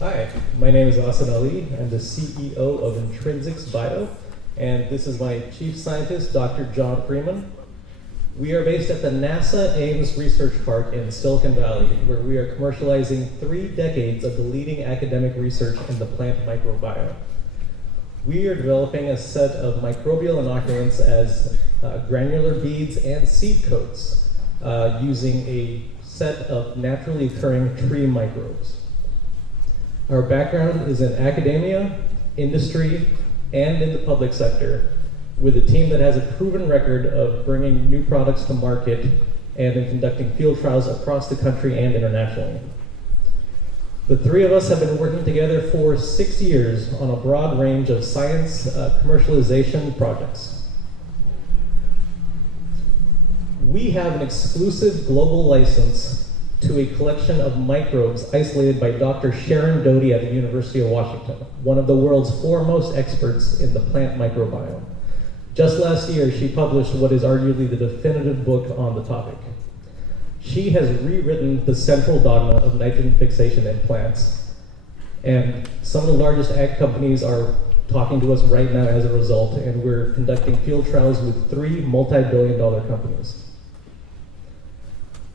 Hi, my name is Asan Ali. I'm the CEO of Intrinsyx Bio, and this is my chief scientist, Dr. John Freeman. We are based at the NASA Ames Research Park in Silicon Valley, where we are commercializing 3 decades of the leading academic research in the plant microbiome. We are developing a set of microbial inoculants as granular beads and seed coats using a set of naturally occurring tree microbes. Our background is in academia, industry, and in the public sector, with a team that has a proven record of bringing new products to market and in conducting field trials across the country and internationally. The 3 of us have been working together for 6 years on a broad range of science commercialization projects. We have an exclusive global license to a collection of microbes isolated by Dr. Sharon Doty at the University of Washington, one of the world's foremost experts in the plant microbiome. Just last year, she published what is arguably the definitive book on the topic. She has rewritten the central dogma of nitrogen fixation in plants, and some of the largest ag companies are talking to us right now as a result, and we're conducting field trials with 3 multi-billion-dollar companies.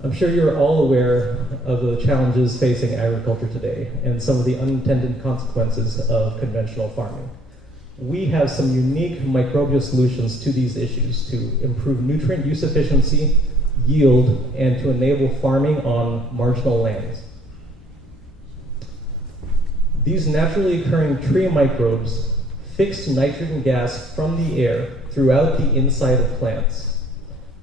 I'm sure you're all aware of the challenges facing agriculture today and some of the unintended consequences of conventional farming. We have some unique microbial solutions to these issues to improve nutrient use efficiency, yield, and to enable farming on marginal lands. These naturally occurring tree microbes fix nitrogen gas from the air throughout the inside of plants.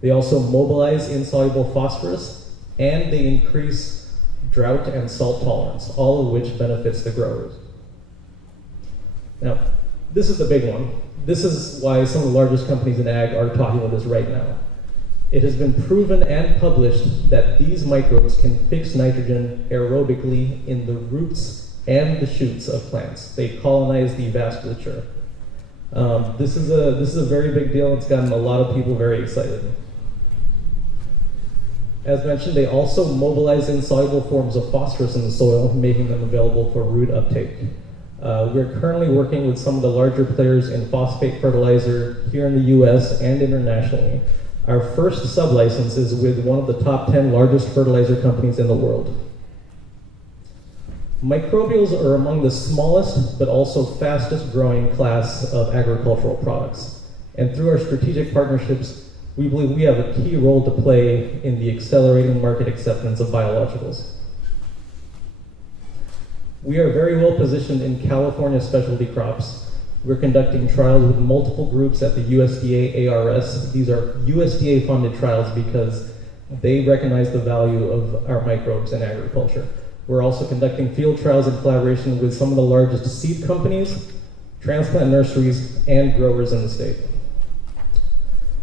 They also mobilize insoluble phosphorus, and they increase drought and salt tolerance, all of which benefits the growers. Now, this is the big one. This is why some of the largest companies in ag are talking with us right now. It has been proven and published that these microbes can fix nitrogen aerobically in the roots and the shoots of plants. They colonize the vasculature. This is a very big deal. It's gotten a lot of people very excited. As mentioned, they also mobilize insoluble forms of phosphorus in the soil, making them available for root uptake. We're currently working with some of the larger players in phosphate fertilizer here in the US and internationally. Our first sublicense is with one of the top 10 largest fertilizer companies in the world. Microbials are among the smallest but also fastest growing class of agricultural products. And through our strategic partnerships, we believe we have a key role to play in the accelerating market acceptance of biologicals. We are very well positioned in California specialty crops. We're conducting trials with multiple groups at the USDA ARS. These are USDA funded trials because they recognize the value of our microbes in agriculture. We're also conducting field trials in collaboration with some of the largest seed companies, transplant nurseries, and growers in the state.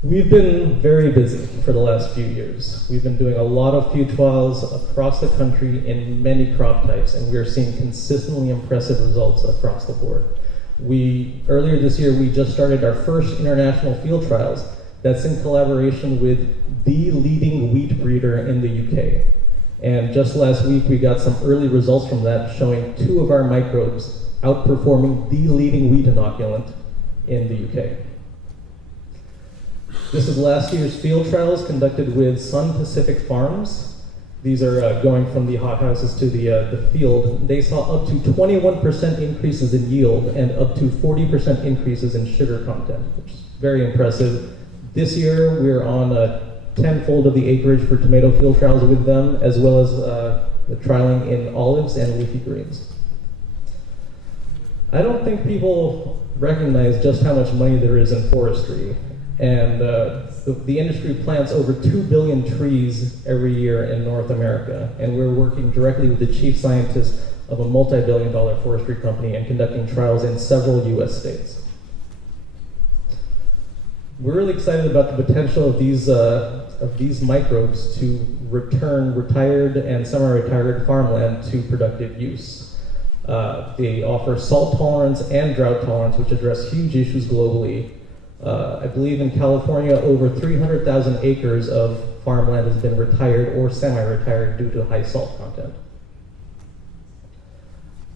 We've been very busy for the last few years. We've been doing a lot of field trials across the country in many crop types, and we are seeing consistently impressive results across the board. Earlier this year, we just started our first international field trials that's in collaboration with the leading wheat breeder in the UK. And just last week, we got some early results from that showing 2 of our microbes outperforming the leading wheat inoculant in the UK. This is last year's field trials conducted with Sun Pacific Farms. These are going from the hothouses to the field. They saw up to 21% increases in yield and up to 40% increases in sugar content, which is very impressive. This year, we're on a tenfold of the acreage for tomato field trials with them, as well as the trialing in olives and leafy greens. I don't think people recognize just how much money there is in forestry. And the industry plants over 2 billion trees every year in North America. And we're working directly with the chief scientist of a multi-billion-dollar forestry company and conducting trials in several US states. We're really excited about the potential of these microbes to return retired and semi-retired farmland to productive use. They offer salt tolerance and drought tolerance, which address huge issues globally. I believe in California, over 300,000 acres of farmland has been retired or semi-retired due to high salt content.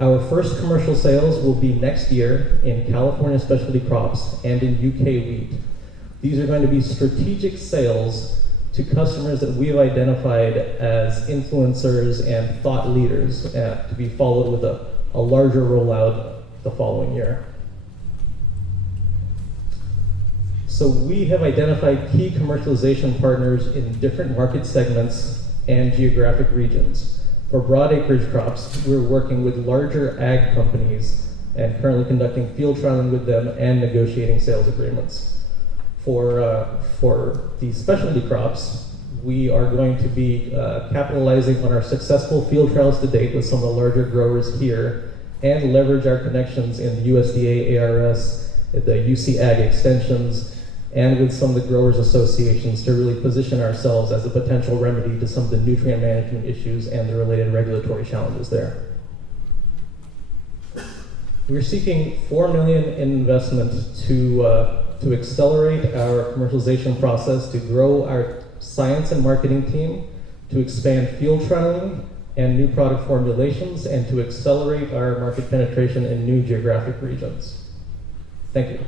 Our first commercial sales will be next year in California specialty crops and in UK wheat. These are going to be strategic sales to customers that we have identified as influencers and thought leaders to be followed with a larger rollout the following year. So we have identified key commercialization partners in different market segments and geographic regions. For broad acreage crops, we're working with larger ag companies and currently conducting field trialing with them and negotiating sales agreements. For the specialty crops, we are going to be capitalizing on our successful field trials to date with some of the larger growers here and leverage our connections in the USDA, ARS, the UC Ag extensions, and with some of the growers associations to really position ourselves as a potential remedy to some of the nutrient management issues and the related regulatory challenges there. We're seeking $4 million in investment to accelerate our commercialization process, to grow our science and marketing team, to expand field trialing and new product formulations, and to accelerate our market penetration in new geographic regions. Thank you.